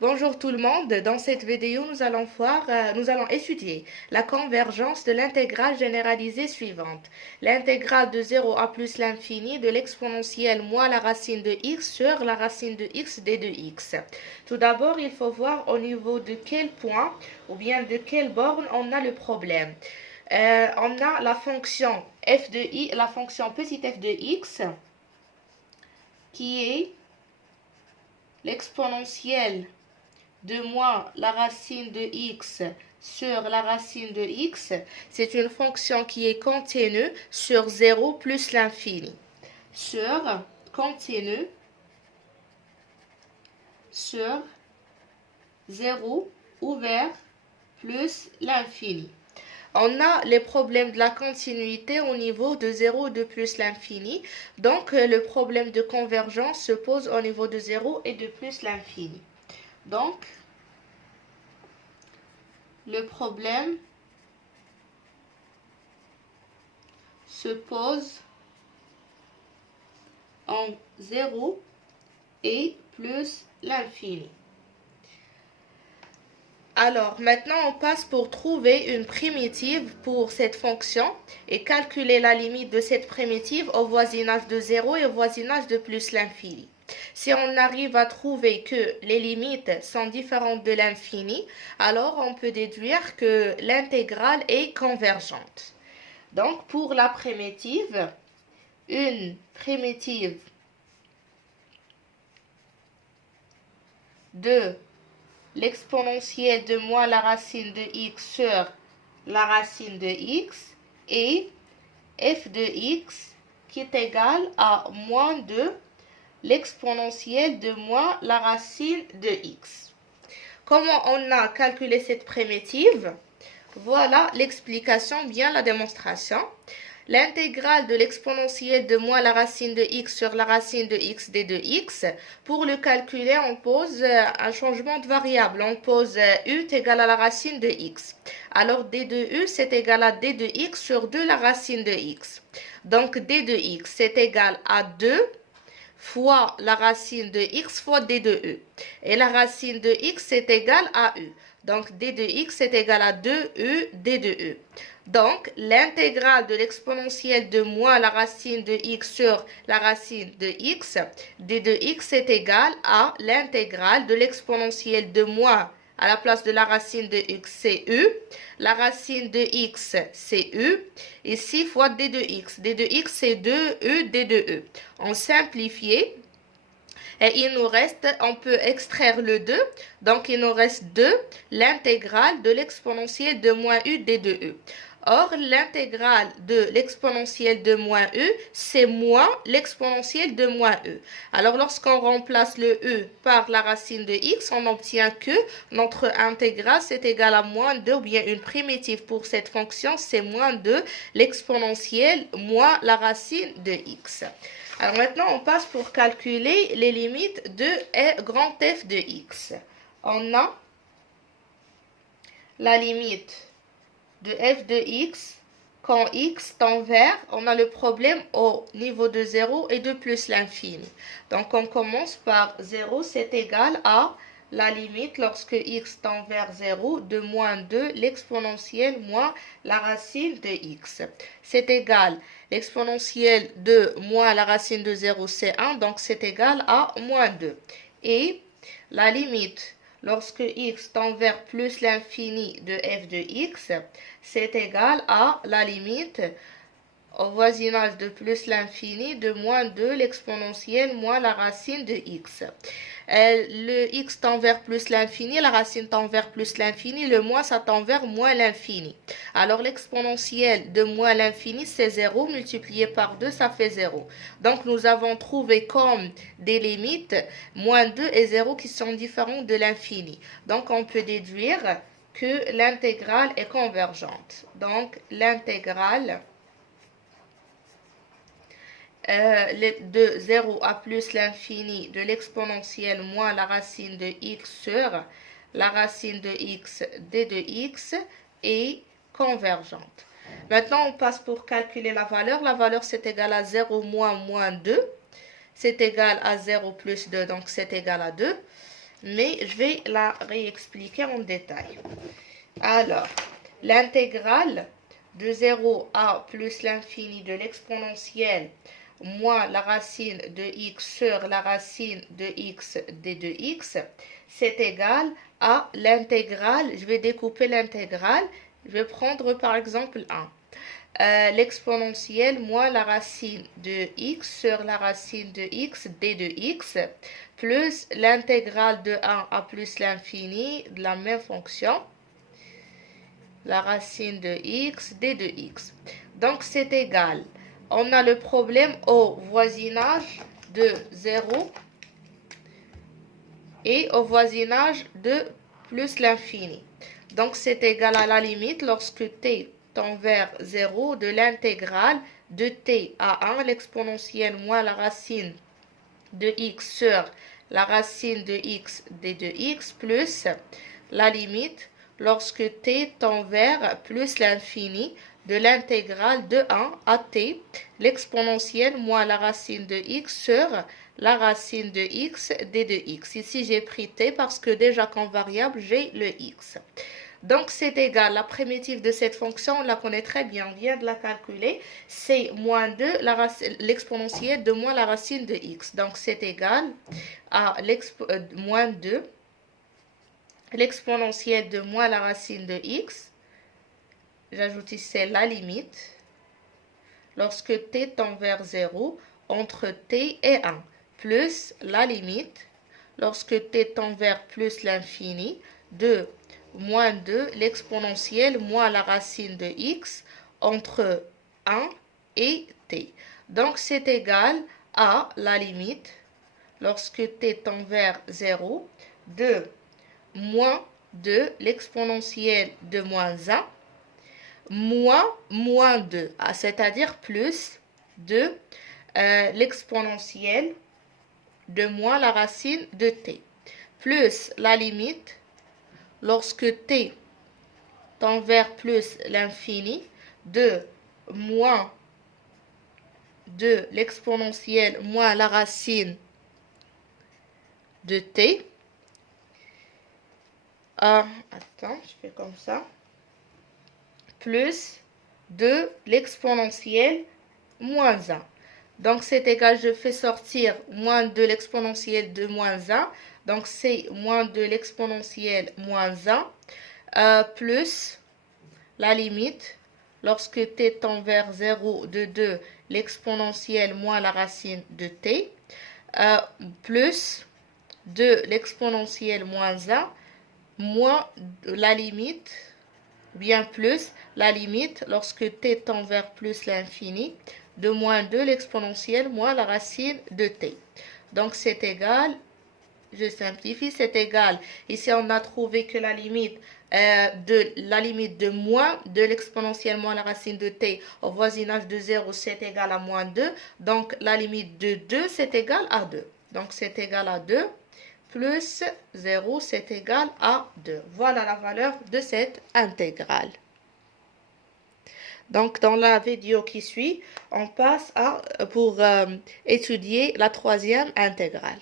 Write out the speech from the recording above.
Bonjour tout le monde, dans cette vidéo nous allons étudier la convergence de l'intégrale généralisée suivante. L'intégrale de 0 à plus l'infini de l'exponentielle moins la racine de x sur la racine de x d de x. Tout d'abord, il faut voir au niveau de quel point ou bien de quelle borne on a le problème. On a la fonction f de i, la fonction petit f de x qui est l'exponentielle de moins la racine de x sur la racine de x, c'est une fonction qui est continue sur 0 plus l'infini. Sur continue sur 0 ouvert plus l'infini. On a les problèmes de la continuité au niveau de 0 de plus l'infini. Donc, le problème de convergence se pose au niveau de 0 et de plus l'infini. Donc, le problème se pose en 0 et plus l'infini. Alors, maintenant, on passe pour trouver une primitive pour cette fonction et calculer la limite de cette primitive au voisinage de 0 et au voisinage de plus l'infini. Si on arrive à trouver que les limites sont différentes de l'infini, alors on peut déduire que l'intégrale est convergente. Donc, pour la primitive, une primitive de l'exponentielle de moins la racine de x sur la racine de x et f de x qui est égal à moins 2 l'exponentielle de moins la racine de x. Comment on a calculé cette primitive? Voilà l'explication, bien la démonstration. L'intégrale de l'exponentielle de moins la racine de x sur la racine de x d de x. Pour le calculer, on pose un changement de variable. On pose u est égal à la racine de x. Alors d de u c'est égal à d de x sur 2 la racine de x. Donc d de x c'est égal à 2 fois la racine de x fois d de u. Et la racine de x est égale à u. Donc d de x est égal à 2u d de u. Donc l'intégrale de l'exponentielle de moins la racine de x sur la racine de x, d de x est égal à l'intégrale de l'exponentielle de moins à la place de la racine de x, c'est u. La racine de x, c'est u. Et 6 fois d de x. d de x, c'est 2u d de u. On simplifie. Et il nous reste, on peut extraire le 2. Donc, il nous reste 2, l'intégrale de l'exponentielle de moins u d de u. Or, l'intégrale de l'exponentielle de moins u, c'est moins l'exponentielle de moins u. Alors, lorsqu'on remplace le u par la racine de x, on obtient que notre intégrale, c'est égal à moins 2, ou bien une primitive pour cette fonction, c'est moins 2 l'exponentielle moins la racine de x. Alors maintenant, on passe pour calculer les limites de grand F de x. On a la limite de f de x quand x tend vers, on a le problème au niveau de 0 et de plus l'infini. Donc on commence par 0, c'est égal à la limite lorsque x tend vers 0 de moins 2 l'exponentielle moins la racine de x. C'est égal, l'exponentielle de moins la racine de 0 c'est 1, donc c'est égal à moins 2. Et la limite lorsque x tend vers plus l'infini de f de x, c'est égal à la limite au voisinage de plus l'infini de moins 2 l'exponentielle moins la racine de x. Le x tend vers plus l'infini, la racine tend vers plus l'infini, le moins ça tend vers moins l'infini. Alors l'exponentielle de moins l'infini c'est 0, multiplié par 2 ça fait 0. Donc nous avons trouvé comme des limites moins 2 et 0 qui sont différents de l'infini. Donc on peut déduire que l'intégrale est convergente. Donc l'intégrale de 0 à plus l'infini de l'exponentielle moins la racine de x sur la racine de x d de x est convergente. Maintenant, on passe pour calculer la valeur. La valeur, c'est égal à 0 moins moins 2. C'est égal à 0 plus 2, donc c'est égal à 2. mais je vais la réexpliquer en détail. Alors, l'intégrale de 0 à plus l'infini de l'exponentielle moins la racine de x sur la racine de x d de x, c'est égal à l'intégrale, je vais découper l'intégrale, je vais prendre par exemple 1. L'exponentielle moins la racine de x sur la racine de x d de x, plus l'intégrale de 1 à plus l'infini de la même fonction, la racine de x d de x. Donc c'est égal. On a le problème au voisinage de 0 et au voisinage de plus l'infini. Donc c'est égal à la limite lorsque t tend vers 0 de l'intégrale de t à 1, l'exponentielle moins la racine de x sur la racine de x d de x, plus la limite lorsque t tend vers plus l'infini de l'intégrale de 1 à t, l'exponentielle moins la racine de x sur la racine de x d de x. Ici, j'ai pris t parce que déjà comme variable, j'ai le x. Donc, c'est égal. La primitive de cette fonction, on la connaît très bien, on vient de la calculer. C'est moins 2, l'exponentielle de moins la racine de x. Donc, c'est égal à moins 2, l'exponentielle de moins la racine de x. J'ajoute ici la limite lorsque t tend vers 0 entre t et 1, plus la limite lorsque t tend vers plus l'infini de moins 2, l'exponentielle moins la racine de x entre 1 et t. Donc c'est égal à la limite lorsque t tend vers 0 de moins 2, l'exponentielle de moins 1, moins 2, c'est-à-dire plus de l'exponentielle de moins la racine de t, plus la limite lorsque t tend vers plus l'infini de moins de l'exponentielle moins la racine de t. Attends, je fais comme ça. Plus de l'exponentielle moins 1. Donc, c'est égal, je fais sortir moins de l'exponentielle de moins 1. Donc, c'est moins de l'exponentielle moins 1 plus la limite lorsque t tend vers 0 de 2, l'exponentielle moins la racine de t, plus de l'exponentielle moins 1, moins la limite, bien plus la limite lorsque t tend vers plus l'infini de moins 2 l'exponentielle moins la racine de t. Donc c'est égal, je simplifie, c'est égal. Ici on a trouvé que la limite de moins de l'exponentielle moins la racine de t au voisinage de 0 c'est égal à moins 2. Donc la limite de 2 c'est égal à 2. Donc c'est égal à 2. Plus 0, c'est égal à 2. Voilà la valeur de cette intégrale. Donc, dans la vidéo qui suit, on passe pour étudier la troisième intégrale.